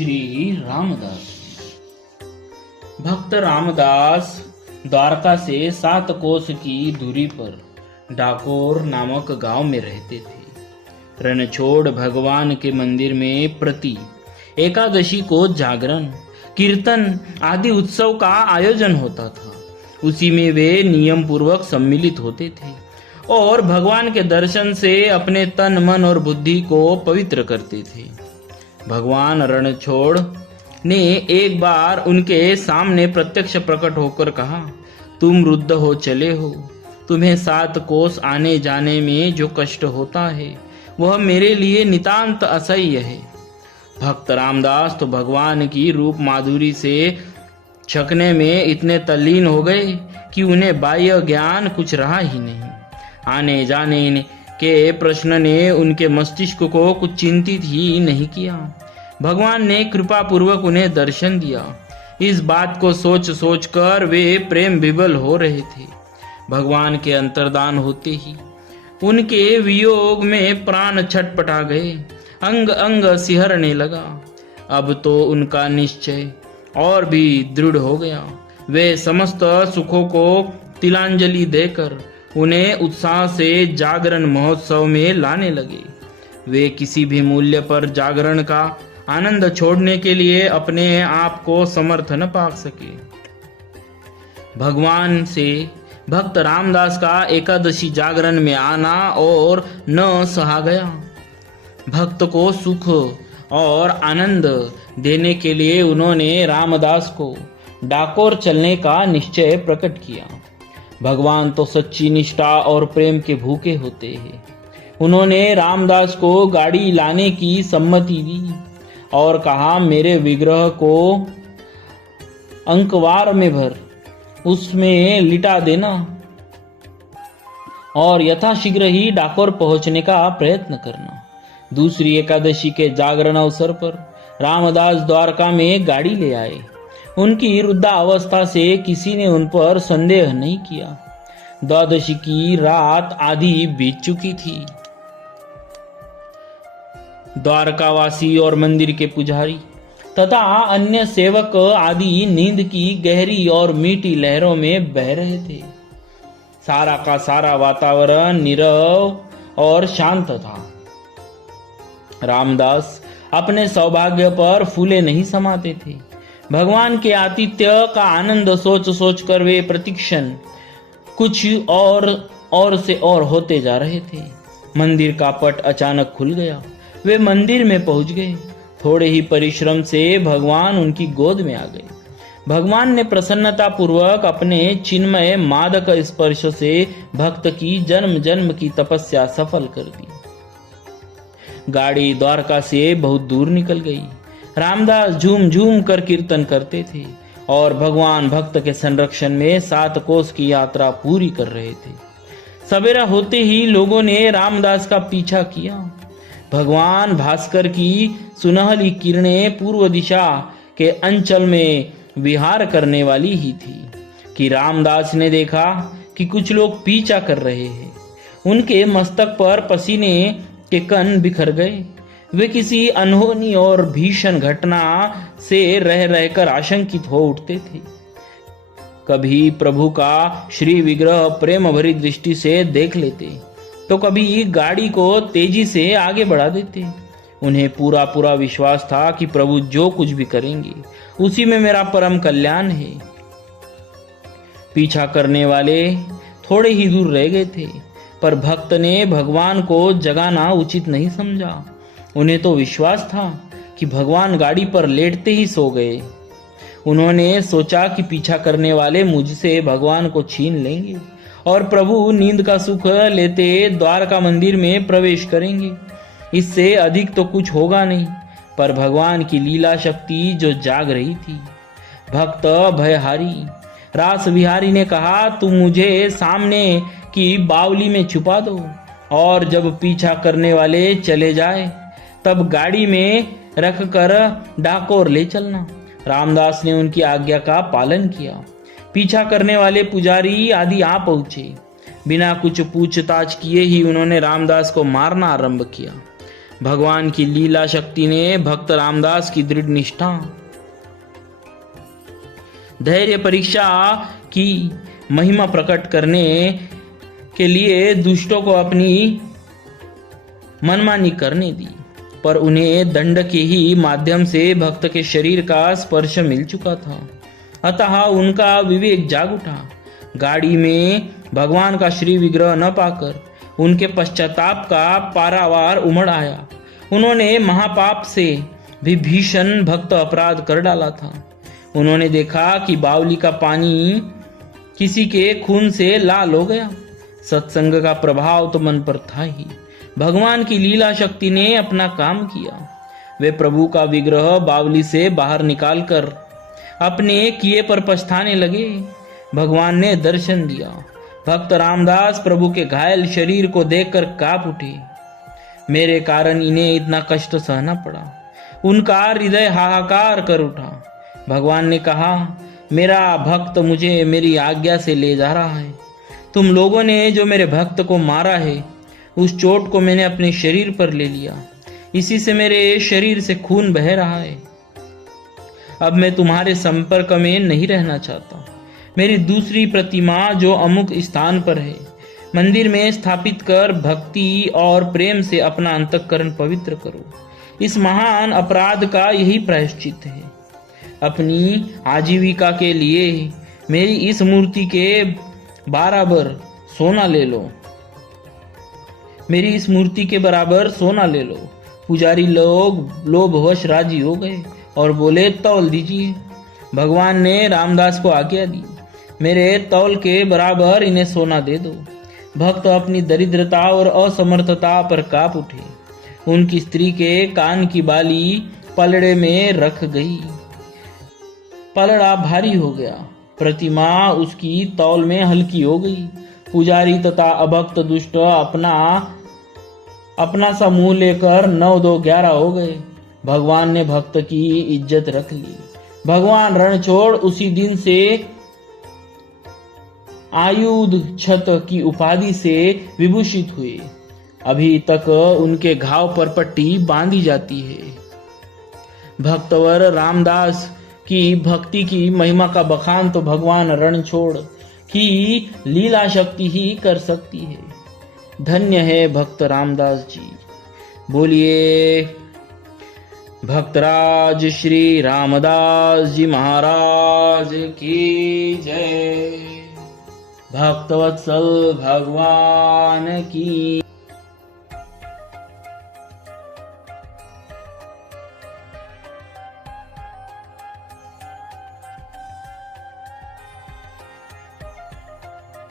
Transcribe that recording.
श्री रामदास। भक्त रामदास द्वारका से 7 कोस की दूरी पर डाकोर नामक गांव में रहते थे। रणछोड़ भगवान के मंदिर में प्रति एकादशी को जागरण, कीर्तन आदि उत्सव का आयोजन होता था। उसी में वे नियम पूर्वक सम्मिलित होते थे और भगवान के दर्शन से अपने तन, मन और बुद्धि को पवित्र करते थे। भगवान रणछोड़ ने एक बार उनके सामने प्रत्यक्ष प्रकट होकर कहा, तुम रुद्ध हो चले हो, तुम्हें 7 कोस आने जाने में जो कष्ट होता है वह मेरे लिए नितांत असह्य है। भक्त रामदास तो भगवान की रूप माधुरी से छकने में इतने तल्लीन हो गए कि उन्हें बाह्य ज्ञान कुछ रहा ही नहीं। आने जाने के प्रश्न ने उनके मस्तिष्क को कुछ चिंतित ही नहीं किया। भगवान ने कृपा पूर्वक उन्हें दर्शन दिया। इस बात को सोच सोच कर वे प्रेम विवल हो रहे थे। भगवान के अंतर्धान होते ही उनके वियोग में प्राण छटपटा गए, अंग अंग सिहरने लगा। अब तो उनका निश्चय और भी दृढ़ हो गया। वे समस्त सुखों को तिलांजलि देकर उन्हें उत्साह से जागरण महोत्सव में लाने लगे। वे किसी भी मूल्य पर जागरण का आनंद छोड़ने के लिए अपने आप को समर्थ न पा सके। भगवान से भक्त रामदास का एकादशी जागरण में आना और न सहा गया। भक्त को सुख और आनंद देने के लिए उन्होंने रामदास को डाकोर चलने का निश्चय प्रकट किया। भगवान तो सच्ची निष्ठा और प्रेम के भूखे होते हैं। उन्होंने रामदास को गाड़ी लाने की सम्मति दी और कहा, मेरे विग्रह को अंकवार में भर उसमें लिटा देना और यथाशीघ्र ही डाकोर पहुंचने का प्रयत्न करना। दूसरी एकादशी के जागरण अवसर पर रामदास द्वारका में गाड़ी ले आए। उनकी वृद्धावस्था से किसी ने उन पर संदेह नहीं किया। द्वादशी की रात आधी बीत चुकी थी। द्वारकावासी और मंदिर के पुजारी तथा अन्य सेवक आदि नींद की गहरी और मीठी लहरों में बह रहे थे। सारा का सारा वातावरण नीरव और शांत था। रामदास अपने सौभाग्य पर फूले नहीं समाते थे। भगवान के आतिथ्य का आनंद सोच सोच कर वे प्रतिक्षण कुछ और से और होते जा रहे थे। मंदिर का पट अचानक खुल गया। वे मंदिर में पहुंच गए। थोड़े ही परिश्रम से भगवान उनकी गोद में आ गए। भगवान ने प्रसन्नता पूर्वक अपने चिन्मय मादक स्पर्श से भक्त की जन्म जन्म की तपस्या सफल कर दी। गाड़ी द्वारका से बहुत दूर निकल गई। रामदास झूम झूम कर कीर्तन करते थे और भगवान भक्त के संरक्षण में 7 कोस की यात्रा पूरी कर रहे थे। सवेरा होते ही लोगों ने रामदास का पीछा किया। भगवान भास्कर की सुनहली किरणें पूर्व दिशा के अंचल में विहार करने वाली ही थी कि रामदास ने देखा कि कुछ लोग पीछा कर रहे हैं। उनके मस्तक पर पसीने के कण बिखर गए। वे किसी अनहोनी और भीषण घटना से रह रहकर आशंकित हो उठते थे। कभी प्रभु का श्री विग्रह प्रेम भरी दृष्टि से देख लेते तो कभी गाड़ी को तेजी से आगे बढ़ा देते। उन्हें पूरा पूरा विश्वास था कि प्रभु जो कुछ भी करेंगे उसी में मेरा परम कल्याण है। पीछा करने वाले थोड़े ही दूर रह गए थे, पर भक्त ने भगवान को जगाना उचित नहीं समझा। उन्हें तो विश्वास था कि भगवान गाड़ी पर लेटते ही सो गए। उन्होंने सोचा कि पीछा करने वाले मुझसे भगवान को छीन लेंगे और प्रभु नींद का सुख लेते द्वारका मंदिर में प्रवेश करेंगे। इससे अधिक तो कुछ होगा नहीं। पर भगवान की लीला शक्ति जो जाग रही थी। भक्त भयहारी रास विहारी ने कहा, तुम मुझे सामने की बावली में छुपा दो और जब पीछा करने वाले चले जाए तब गाड़ी में रख कर डाकोर ले चलना। रामदास ने उनकी आज्ञा का पालन किया। पीछा करने वाले पुजारी आदि आ पहुंचे। बिना कुछ पूछताछ किए ही उन्होंने रामदास को मारना आरंभ किया। भगवान की लीला शक्ति ने भक्त रामदास की दृढ़ निष्ठा, धैर्य परीक्षा की महिमा प्रकट करने के लिए दुष्टों को अपनी मनमानी करने दी, पर उन्हें दंड के ही माध्यम से भक्त के शरीर का स्पर्श मिल चुका था, अतः उनका विवेक जाग उठा। गाड़ी में भगवान का श्री विग्रह न पाकर उनके पश्चाताप का पारावार उमड़ आया। उन्होंने महापाप से भी भीषण भक्त अपराध कर डाला था। उन्होंने देखा कि बावली का पानी किसी के खून से लाल हो गया। सत्संग का प्रभाव तो मन पर था ही, भगवान की लीला शक्ति ने अपना काम किया। वे प्रभु का विग्रह बावली से बाहर निकालकर अपने किए पर पछताने लगे। भगवान ने दर्शन दिया। भक्त रामदास प्रभु के घायल शरीर को देखकर कांप उठे। मेरे कारण इन्हें इतना कष्ट सहना पड़ा। उनका हृदय हाहाकार कर उठा। भगवान ने कहा, मेरा भक्त मुझे मेरी आज्ञा से ले जा रहा है। तुम लोगों ने जो मेरे भक्त को मारा है, उस चोट को मैंने अपने शरीर पर ले लिया। इसी से मेरे शरीर से खून बह रहा है। अब मैं तुम्हारे संपर्क में नहीं रहना चाहता। मेरी दूसरी प्रतिमा जो अमुक स्थान पर है, मंदिर में स्थापित कर भक्ति और प्रेम से अपना अंतःकरण पवित्र करो। इस महान अपराध का यही प्रायश्चित है। अपनी आजीविका के लिए मेरी इस मूर्ति के बराबर सोना ले लो। मेरी इस मूर्ति के बराबर सोना ले लो। पुजारी लोग लोभवश राजी हो गए और बोले, तौल दीजिए। भगवान ने रामदास को आज्ञा दी, मेरे तौल के बराबर इन्हें सोना दे दो। भक्त अपनी दरिद्रता और असमर्थता पर कांप उठे। उनकी स्त्री के कान की बाली पलड़े में रख गई। पलड़ा भारी हो गया। प्रतिमा उसकी तौल में हल्की हो गई। पुजारी तथा अभक्त दुष्ट अपना सा मुंह लेकर 9 2 11 हो गए। भगवान ने भक्त की इज्जत रख ली। भगवान रणछोड़ उसी दिन से आयुध छत की उपाधि से विभूषित हुए। अभी तक उनके घाव पर पट्टी बांधी जाती है। भक्तवर रामदास की भक्ति की महिमा का बखान तो भगवान रणछोड़ की लीला शक्ति ही कर सकती है। धन्य है भक्त रामदास जी। बोलिए भक्तराज श्री रामदास जी महाराज की जय। भक्तवत्सल भगवान की